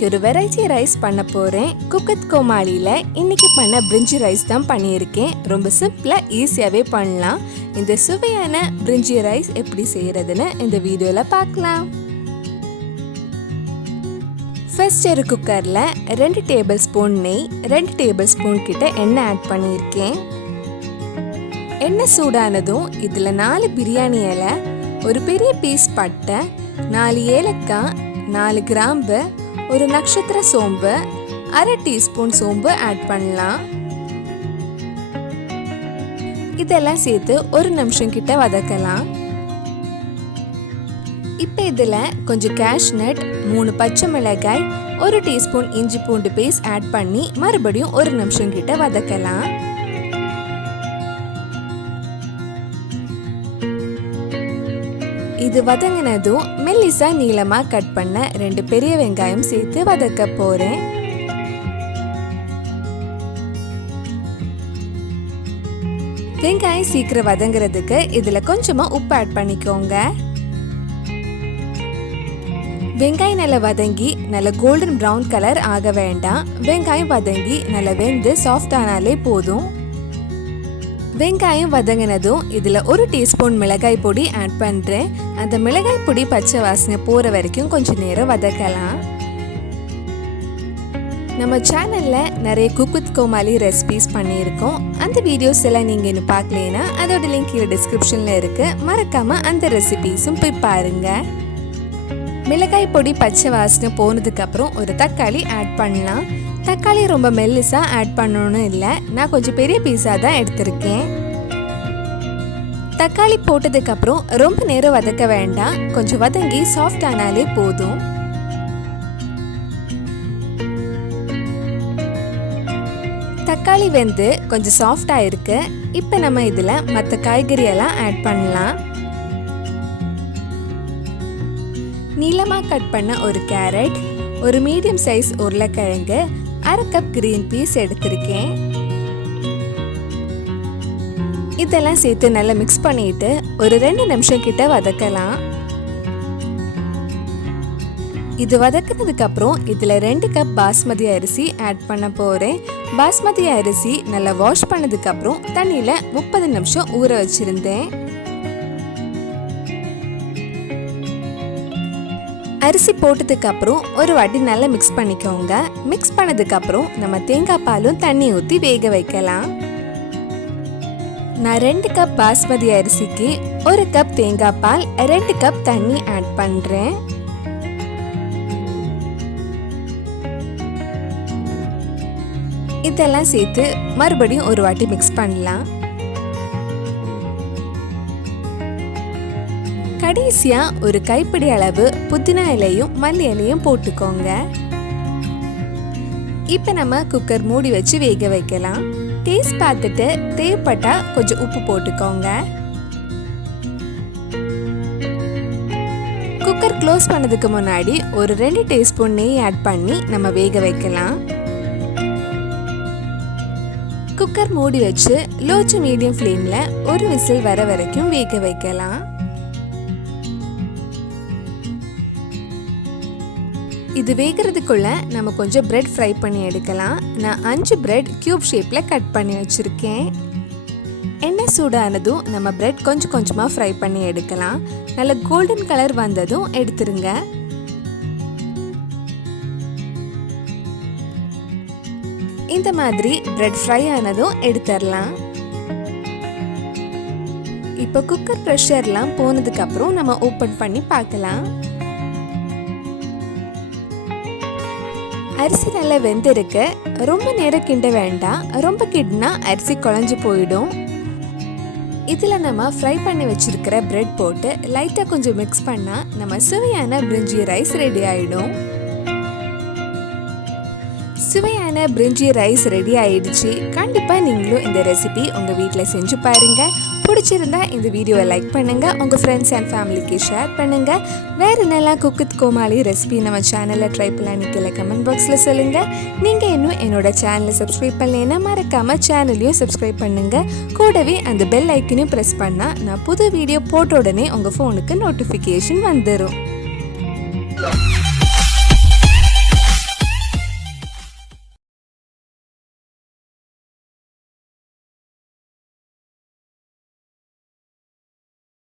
இன்னைக்கு ஒரு variety rice பண்ண போறேன். குக்கத் கோமாளில இன்னைக்கு பண்ண பிரிஞ்சி ரைஸ் தான் பண்ணியிருக்கேன். ரொம்ப சிம்பிளா ஈஸியாவே பண்ணலாம். இந்த சுவையான பிரிஞ்சி ரைஸ் எப்படி செய்யறதுன்னு இந்த வீடியோல பார்க்கலாம். ஃபர்ஸ்ட் ஒரு குக்கர்ல 2 டேபிள் ஸ்பூன் நெய், 2 டேபிள் ஸ்பூன் கிட்ட எண்ணெய் ஆட் பண்ணியிருக்கேன். எண்ணெய் சூடானதும் இதுல 4 பிரியாணி இலை, ஒரு பெரிய பீஸ் பட்டை, 4 ஏலக்காய், 4 கிராம்பு, ஒரு நட்சத்திர சோம்பு, 1/2 டீஸ்பூன் சோம்பு ஆட் பண்ணலாம். இதெல்லாம் சேர்த்து ஒரு நிமிஷம் கிட்ட வதக்கலாம். இப்போ இதுல கொஞ்சம் கேஷ்நட், 3 பச்சை மிளகாய், 1 டீஸ்பூன் இஞ்சி பூண்டு பேஸ்ட் ஆட் பண்ணி மறுபடியும் ஒரு நிமிஷம் கிட்ட வதக்கலாம். இது வதங்கினதும் மெல்லிசா நீளமா கட் பண்ண 2 பெரிய வெங்காயம் சேர்த்து வதக்க போறேன். வெங்காயம் சீக்கிரம் வதங்குறதுக்கு இதுல கொஞ்சமா உப்பு ஆட் பண்ணிக்கோங்க. வெங்காயம் நல்லா வதங்கி நல்ல கோல்டன் பிரவுன் கலர் ஆக வேண்டாம். வெங்காயம் வதங்கி நல்லா வெந்து சாஃப்ட் ஆனாலே போதும். வெங்காயம் வதங்கினதும் இதுல 1 டீஸ்பூன் மிளகாய் பொடி ஆட் பண்றேன். அந்த மிளகாய் பொடி பச்சை வாசனை போற வரைக்கும் கொஞ்சம் நேரம் வதக்கலாம். நம்ம சேனல்ல நிறைய குக்குத் கோமாளி ரெசிபிஸ் பண்ணியிருக்கோம். அந்த வீடியோஸ் எல்லாம் நீங்க இன்னும் பார்க்கலைன்னா அதோட லிங்க் கீழே டிஸ்கிரிப்ஷன்ல இருக்கு. மறக்காம அந்த ரெசிபிஸும் போய் பாருங்க. மிளகாய் பொடி பச்சை வாசனை போனதுக்கு அப்புறம் ஒரு தக்காளி ஆட் பண்ணலாம். தக்காளி ரொம்ப மெல்லிசா ஆட் பண்ணணும்னு இல்லை, நான் கொஞ்சம் பெரிய பீஸா தான் எடுத்திருக்கேன். தக்காளி போட்டதுக்கு அப்புறம் ரொம்ப நேரம் வதக்க வேண்டாம். கொஞ்சம் வதங்கி சாஃப்ட் ஆனாலே போதும். தக்காளி வெந்து கொஞ்சம் சாஃப்ட் ஆயிருக்கு. இப்போ நம்ம இதுல மற்ற காய்கறி எல்லாம் ஆட் பண்ணலாம். நீளமா கட் பண்ண ஒரு கேரட், ஒரு மீடியம் சைஸ் உருளைக்கிழங்கு, 1/2 கப் கிரீன் பீஸ் எடுத்திருக்கேன். இதெல்லாம் சேர்த்து நல்லா மிக்ஸ் பண்ணிட்டு ஒரு 2 நிமிஷம் கிட்ட வதக்கலாம். இது வதக்கினதுக்கு அப்புறம் இதுல 2 கப் பாஸ்மதி அரிசி ஆட் பண்ண போறேன். பாஸ்மதி அரிசி நல்லா வாஷ் பண்ணதுக்கு அப்புறம் தண்ணியில 30 நிமிஷம் ஊற வச்சிருந்தேன். அரிசி போட்டதுக்கு அப்புறம் ஒரு வாட்டி நல்லா மிக்ஸ் பண்ணிக்கோங்க. மிக்ஸ் பண்ணதுக்கு அப்புறம் நம்ம தேங்காய் பாலும் தண்ணி ஊற்றி வேக வைக்கலாம். நான் 2 கப் பாஸ்மதி அரிசிக்கு 1 கப் தேங்காய் பால், 2 கப் தண்ணி ஆட் பண்றேன். இதெல்லாம் சேர்த்து மறுபடியும் ஒரு வாட்டி மிக்ஸ் பண்ணலாம். கடைசியா ஒரு கைப்பிடி அளவு புதினா இலையும் மல்லி இலையும் போட்டுக்கோங்க. இப்ப நம்ம குக்கர் மூடி வச்சு வேக வைக்கலாம். டேஸ்ட் பார்த்துட்டு தேவைப்பட்டா கொஞ்சம் உப்பு போட்டுக்கோங்க. குக்கர் க்ளோஸ் பண்ணதுக்கு முன்னாடி ஒரு 2 டீஸ்பூன் நெய் ஆட் பண்ணி நம்ம வேக வைக்கலாம். குக்கர் மூடி வச்சு லோ டு மீடியம் ஃப்ளேம்ல ஒரு விசில் வர வரைக்கும் வேக வைக்கலாம். இது வேகிறதுக்குள்ள நம்ம கொஞ்சம் பிரெட் ஃப்ரை பண்ணி எடுக்கலாம். நான் 5 பிரெட் கியூப் ஷேப்ல கட் பண்ணி வச்சிருக்கேன். எண்ணெய் சூடானதும் நம்ம பிரெட் கொஞ்சம் கொஞ்சமா ஃப்ரை பண்ணி எடுக்கலாம். நல்ல கோல்டன் கலர் வந்ததும் எடுத்துருங்க. இந்த மாதிரி பிரெட் ஃப்ரை ஆனதும் எடுத்துடலாம். இப்போ குக்கர் ப்ரெஷர்லாம் போனதுக்கு அப்புறம் நம்ம ஓபன் பண்ணி பார்க்கலாம். அரிசி நல்லா வெந்திருக்கு. ரொம்ப நேரம் கிண்ட வேண்டாம். ரொம்ப கிண்டினா அரிசி குழஞ்சு போயிடும். இதில் நம்ம ஃப்ரை பண்ணி வச்சிருக்கிற பிரெட் போட்டு லைட்டாக கொஞ்சம் மிக்ஸ் பண்ணால் நம்ம சுவையான பிரிஞ்சி ரைஸ் ரெடி ஆகிடும். சுவையான பிரிஞ்சி ரைஸ் ரெடி ஆயிடுச்சு. கண்டிப்பாக நீங்களும் இந்த ரெசிபி உங்கள் வீட்டில் செஞ்சு பாருங்க. பிடிச்சிருந்தா இந்த வீடியோவை லைக் பண்ணுங்க, உங்கள் ஃப்ரெண்ட்ஸ் அண்ட் ஃபேமிலிக்கு ஷேர் பண்ணுங்க. வேறு என்னெல்லாம் குக்குத் கோமாளி ரெசிபி நம்ம சேனலில் ட்ரை பண்ணலான்னு கீழே கமெண்ட் பாக்ஸில் சொல்லுங்க. நீங்கள் இன்னும் என்னோட சேனலை சப்ஸ்கிரைப் பண்ணலைன்னா மறக்காமல் சேனலையும் சப்ஸ்கிரைப் பண்ணுங்க. கூடவே அந்த பெல் ஐக்கனையும் ப்ரெஸ் பண்ணால் நான் புது வீடியோ போட்ட உடனே உங்கள் ஃபோனுக்கு நோட்டிஃபிகேஷன் வந்துடும்.